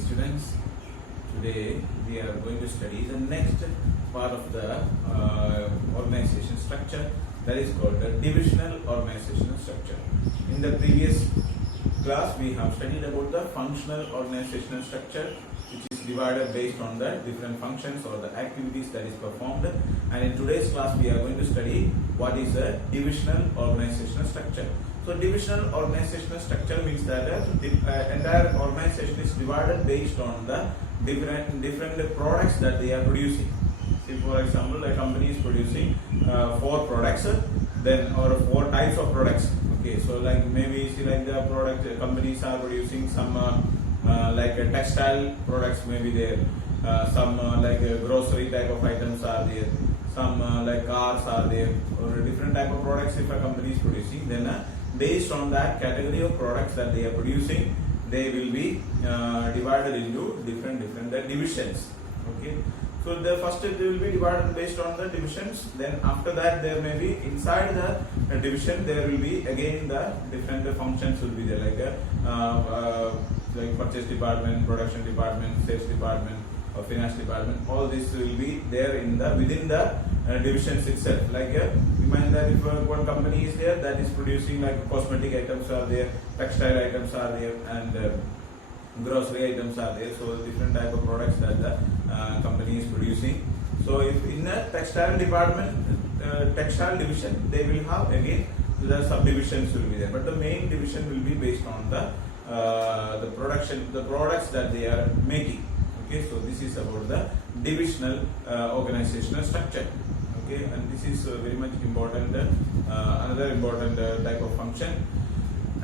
students. Today we are going to study the next part of the organization structure, that is called the divisional organizational structure. In the previous class we have studied about the functional organizational structure, which is divided based on the different functions or the activities that is performed, and in today's class we are going to study what is a divisional organizational structure. So divisional organizational structure means that the entire organization is divided based on the different products that they are producing. See, for example, a company is producing 4 products, then or 4 types of products. Okay, so like maybe see like the product companies are producing some like textile products, maybe there some like grocery type of items are there, some like cars are there, or different type of products if a company is producing. Then based on that category of products that they are producing, they will be divided into different divisions. Okay, so the first they will be divided based on the divisions. Then after that there may be inside the division there will be again the different functions will be there, like purchase department, production department, sales department, or finance department. All this will be there in the within the divisions itself. Like imagine that if one company is there that is producing like cosmetic items are there, textile items are there, and grocery items are there. So different type of products that the company is producing. So if in the textile department, textile division, they will have again the subdivisions will be there, but the main division will be based on the production, the products that they are making. Okay, so this is about the divisional organizational structure. Okay, and this is very much important, another important type of function.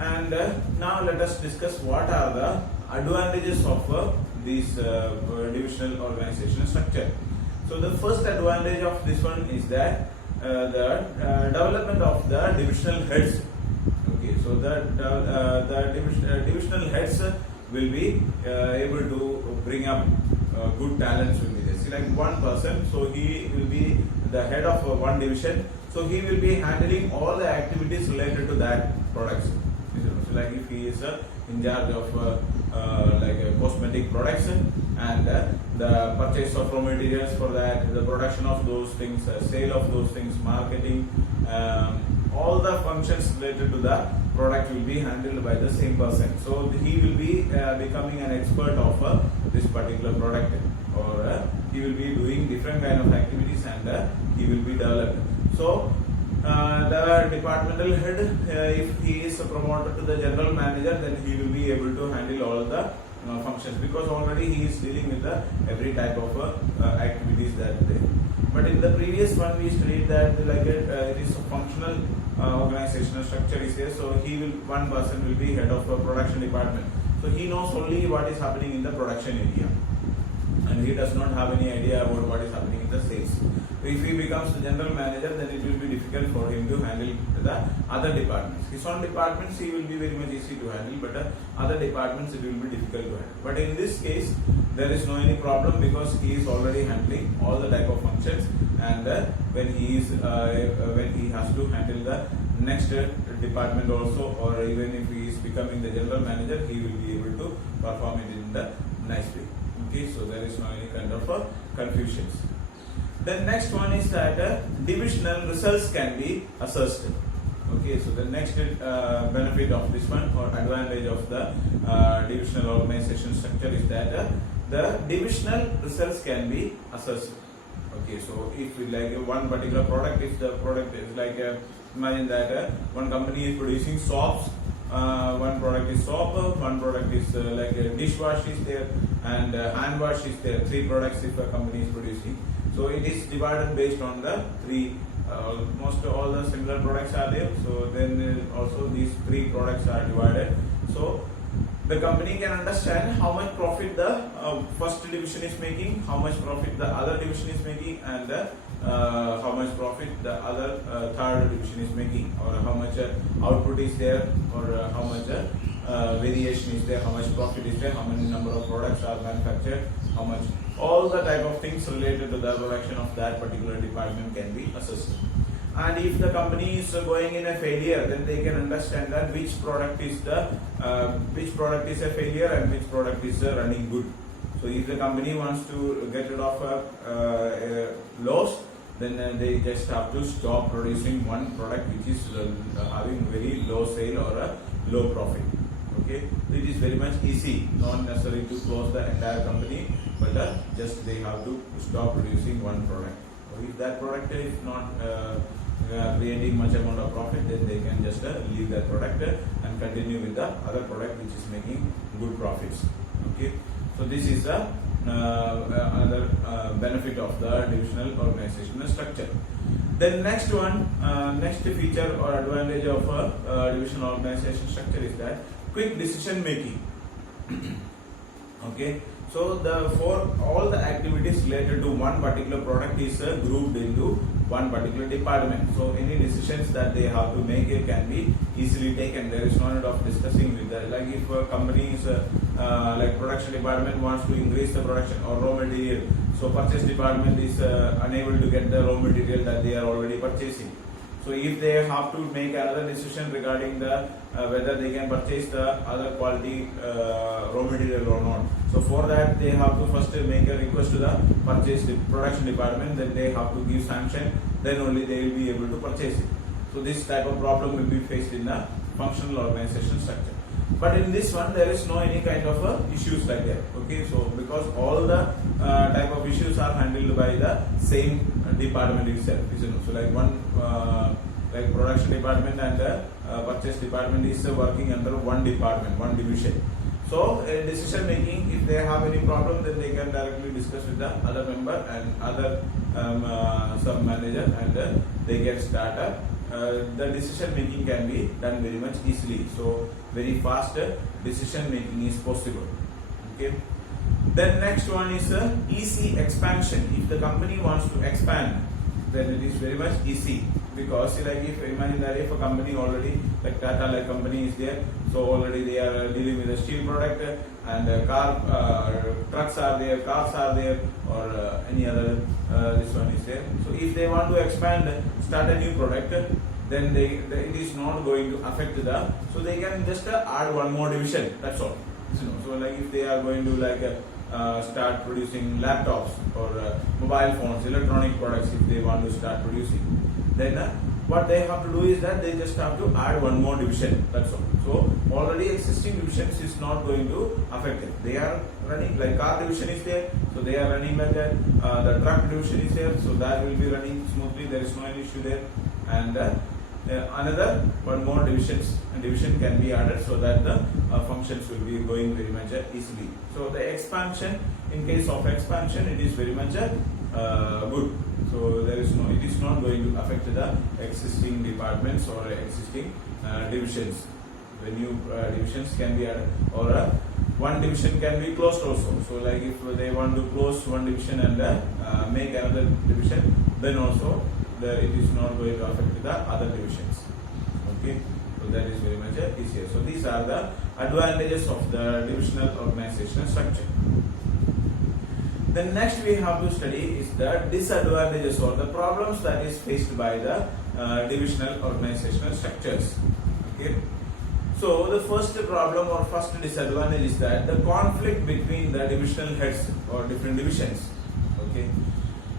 And now let us discuss what are the advantages of this divisional organizational structure. So the first advantage of this one is that the development of the divisional heads. Okay, so the divisional heads will be able to bring up good talents will be there. See, like one person, so he will be the head of one division, so he will be handling all the activities related to that products. So like if he is in charge of like cosmetic products and the purchase of raw materials for that, the production of those things, sale of those things, marketing, all the functions related to the product will be handled by the same person. So he will be becoming an expert of this particular product, or he will be doing different kind of activities, and he will be developed. So the departmental head, if he is promoted to the general manager, then he will be able to handle all the functions, because already he is dealing with every type of activities that they. But in the previous one we studied that like it is a functional organizational structure is there. So one person will be head of a production department. So he knows only what is happening in the production area, and he does not have any idea about what is happening in the sales. If he becomes the general manager, then it will be difficult for him to handle the other departments. His own departments he will be very much easy to handle, but other departments it will be difficult to handle. But in this case there is no any problem, because he is already handling all the type of functions, and when he has to handle the next department also, or even if he is becoming the general manager, he will be able to perform it in the nice way. Okay, so there is no any kind of confusions. The next one is that divisional results can be assessed. Okay, so the next benefit of this one, or advantage of the divisional organization structure, is that the divisional results can be assessed. Okay, so if like one particular product, if the product is like imagine that one company is producing soaps, one product is soap, one product is like dishwash is there, and hand wash is there. 3 products if a company is producing. So it is divided based on the 3. Almost all the similar products are there. So then also these 3 products are divided. So the company can understand how much profit the first division is making, how much profit the other division is making, and how much profit the other third division is making, or how much output is there, or how much variation is there, how much profit is there, how many number of products are manufactured, how much, all the type of things related to the production of that particular department can be assessed. and if the company is going in a failure, then they can understand that which product is a failure and which product is running good. So if the company wants to get rid of a loss, then they just have to stop producing one product which is having very low sale or a low profit. Okay, it is very much easy, not necessary to close the entire company, but just they have to stop producing one product. So if that product is not creating much amount of profit, then they can just leave that product and continue with the other product which is making good profits. Okay, so this is the another benefit of the divisional organizational structure. Then next one, next feature or advantage of a divisional organization structure is that quick decision making. Okay, so for all the activities related to one particular product is grouped into one particular department. So any decisions that they have to make can be easily taken. There is no need of discussing with that. Like if a company is like production department wants to increase the production or raw material, so purchase department is unable to get the raw material that they are already purchasing. So if they have to make another decision regarding the whether they can purchase the other quality raw material or not. So for that they have to first make a request to the production department, then they have to give sanction, then only they will be able to purchase it. So this type of problem will be faced in the functional organization structure. But in this one there is no any kind of issues like that. Okay, so because all the type of issues are handled by the same department itself. So like one like production department and purchase department is working under one department, one division. So decision making, if they have any problem, then they can directly discuss with the other member and other sub manager, and they get started. The decision making can be done very much easily. So very fast decision making is possible. Okay. Then next one is easy expansion. If the company wants to expand, then it is very much easy, because like if imagine that if a company already like Tata like company is there, so already they are dealing with a steel product and trucks are there, cars are there, or any other this one is there. So if they want to expand, start a new product, then it is not going to affect the, so they can just add one more division, that's all. So like if they are going to like start producing laptops or mobile phones, electronic products, if they want to start producing, then what they have to do is that they just have to add one more division, that's all. So already existing divisions is not going to affect it. They are running, like car division is there, so they are running like that. The truck division is there, so that will be running smoothly, there is no any issue there. And another one more division can be added, so that the functions will be going very much easily. So the expansion, in case of expansion, it is very much good. So there is no, it is not going to affect the existing departments or existing divisions. The new divisions can be added, or one division can be closed also. So like if they want to close one division and make another division, then also it is not going to affect the other divisions. Okay, so that is very much easier. So these are the advantages of the divisional organizational structure. Then next we have to study is the disadvantages or the problems that is faced by the divisional organizational structures. Okay, so the first problem or first disadvantage is that the conflict between the divisional heads or different divisions. Okay,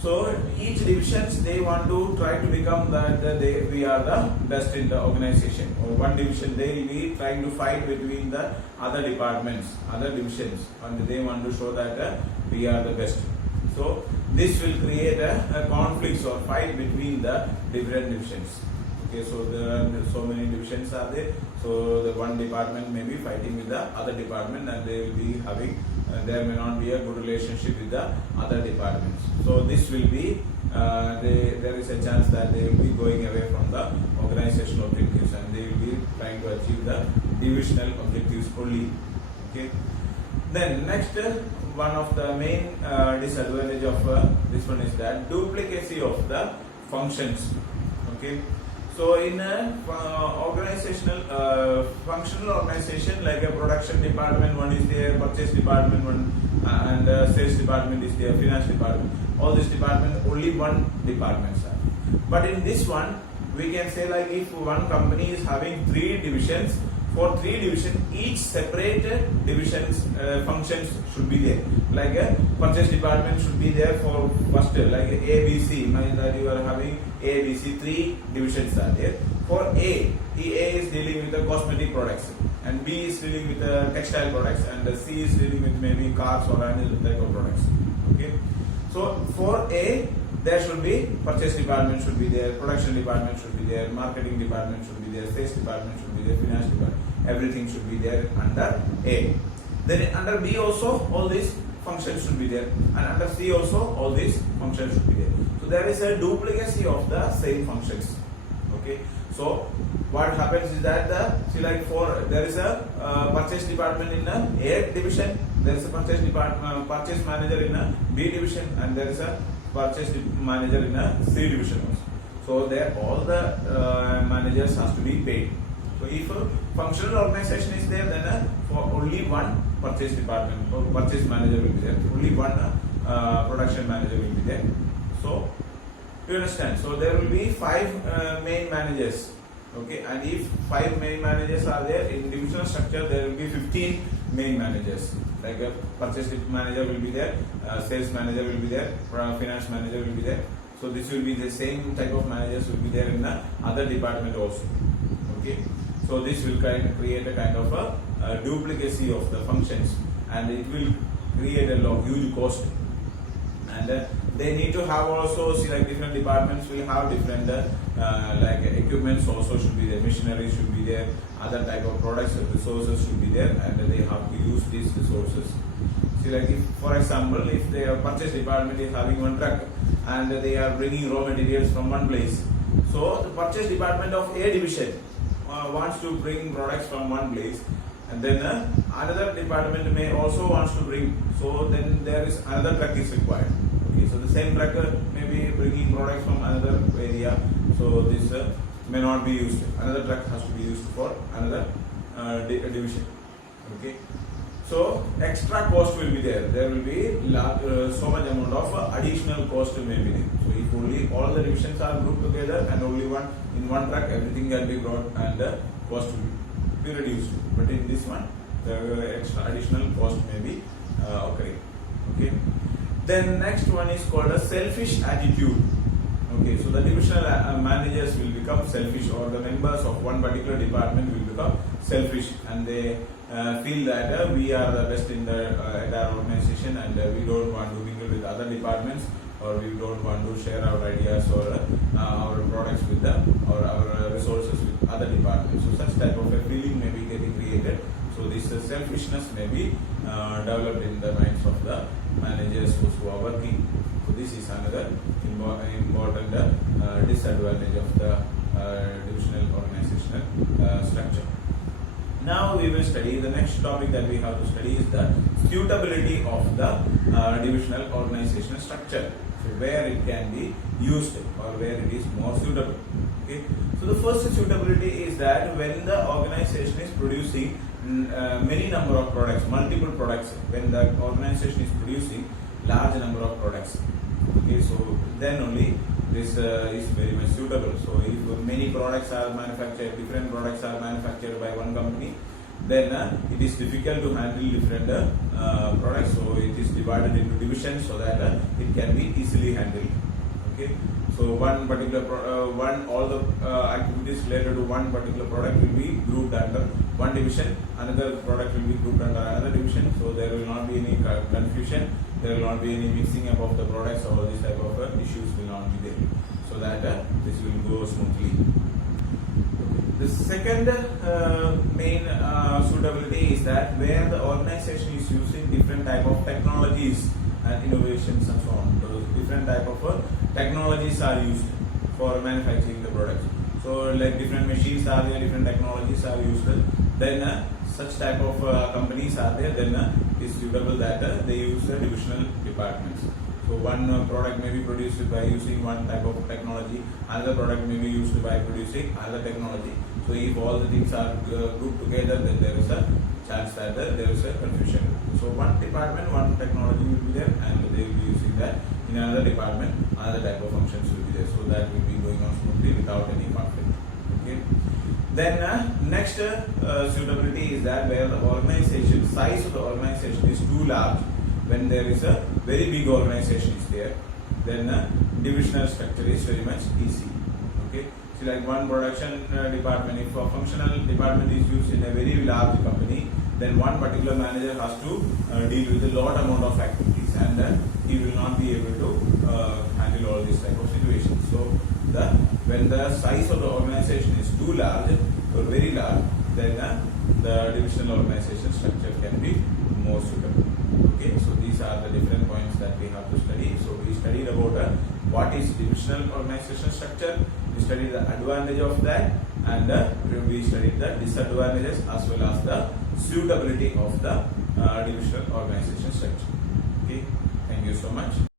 so each divisions, they want to try to become that we are the best in the organization, or one division they will be trying to fight between the other departments, other divisions, and they want to show that we are the best. So this will create a conflicts or fight between the different divisions. Okay, so there are so many divisions are there, so the one department may be fighting with the other department, and they will be having there may not be a good relationship with the other departments. So this will be there is a chance that they will be going away from the organizational objectives, and they will be trying to achieve the divisional objectives only. Okay. Then next, one of the main disadvantage of this one is that duplicacy of the functions. Okay. So in a organizational functional organization, like a production department one is there, purchase department one, and sales department is there, finance department. All this department, only one departments are. But in this one, we can say like if one company is having 3 divisions, for 3 divisions, each separate divisions functions should be there. Like a purchase department should be there for first, like ABC. Imagine that you are having ABC, 3 divisions are there. For A is dealing with the cosmetic products, and B is dealing with the textile products, and C is dealing with maybe cars or any type of products. Okay, so for A, there should be purchase department should be there, production department should be there, marketing department should be there, sales department should be there, finance department. Everything should be there under A. Then under B also all these functions should be there, and under C also all these functions should be there. So there is a duplicacy of the same functions. Okay. So what happens is that there is a purchase department in A division, there is a purchase manager in a B division, and there is a purchase manager in a C division also. So there all the managers has to be paid. So if a functional organization is there, then for only one purchase department or purchase manager will be there, only one production manager will be there. So you understand? So there will be 5 main managers. Okay, and if 5 main managers are there in divisional structure, there will be 15 main managers. Like a purchase manager will be there, sales manager will be there, finance manager will be there. So this will be the same type of managers will be there in the other department also. Okay, so this will create a kind of a duplicacy of the functions, and it will create a huge cost. And they need to have also, see, like different departments will have different like equipments also should be there, machinery should be there, other type of products and resources should be there, and they have to use these resources. See, like if, for example, if their purchase department is having one truck and they are bringing raw materials from one place, so the purchase department of A division wants to bring products from one place, and then another department may also wants to bring, so then there is another truck is required. Okay, so the same truck may be bringing products from another area, so this may not be used. Another truck has to be used for another division. Okay, so extra cost will be there. There will be so much amount of additional cost may be there. So if only all the divisions are grouped together and only in one truck, everything can be brought and the cost will be reduced. But in this one, the extra additional cost may be occurring. Okay. Then next one is called a selfish attitude. Okay, so the divisional managers will become selfish, or the members of one particular department will become selfish, and they feel that we are the best in the entire organization, and we don't want to mingle with other departments, or we don't want to share our ideas or our products with them, or our resources with other departments. So such type of a feeling may be getting created. So this selfishness may be developed in the minds of the managers who are working. So this is another important disadvantage of the divisional organizational structure. Now we will study the next topic that we have to study is the suitability of the divisional organizational structure. So where it can be used or where it is more suitable. Okay. So the first suitability is that when the organization is producing many number of products, multiple products, when the organization is producing large number of products. Okay, so then only this is very much suitable. So if many products are manufactured, different products are manufactured by one company, then it is difficult to handle different products. So it is divided into divisions so that it can be easily handled. Okay, so one particular all the activities related to one particular product will be grouped under one division, another product will be grouped under another division, so there will not be any confusion, there will not be any mixing up of the products, or this type of issues will not be there, so that this will go smoothly. The second main suitability is that where the organization is using different type of technologies and innovations and so on. Those different type of technologies are used for manufacturing the products. So like different machines are there, different technologies are used. Then such type of companies are there. Then it is suitable that they use the divisional departments. So one product may be produced by using one type of technology, another product may be used by producing another technology. So if all the things are grouped together, then there is a chance that there is a confusion. So one department, one technology will be there, and they will be using that in another department, another type of functions will be there. So that will be going on smoothly without any conflict. Okay. Then next suitability is that where the organization size of the organization is too large. When there is a very big organization is there, then divisional structure is very much easy. Okay. So like one production department, if a functional department is used in a very large company, then one particular manager has to deal with a lot amount of activities, and he will not be able to handle all these type of situations. So when the size of the organization is too large or very large, then the divisional organization structure can be more suitable. Okay, so these are the different points that we have to study. So we studied about what is divisional organization structure, we studied the advantage of that, and we studied the disadvantages as well as the suitability of the divisional organization structure. Okay, thank you so much.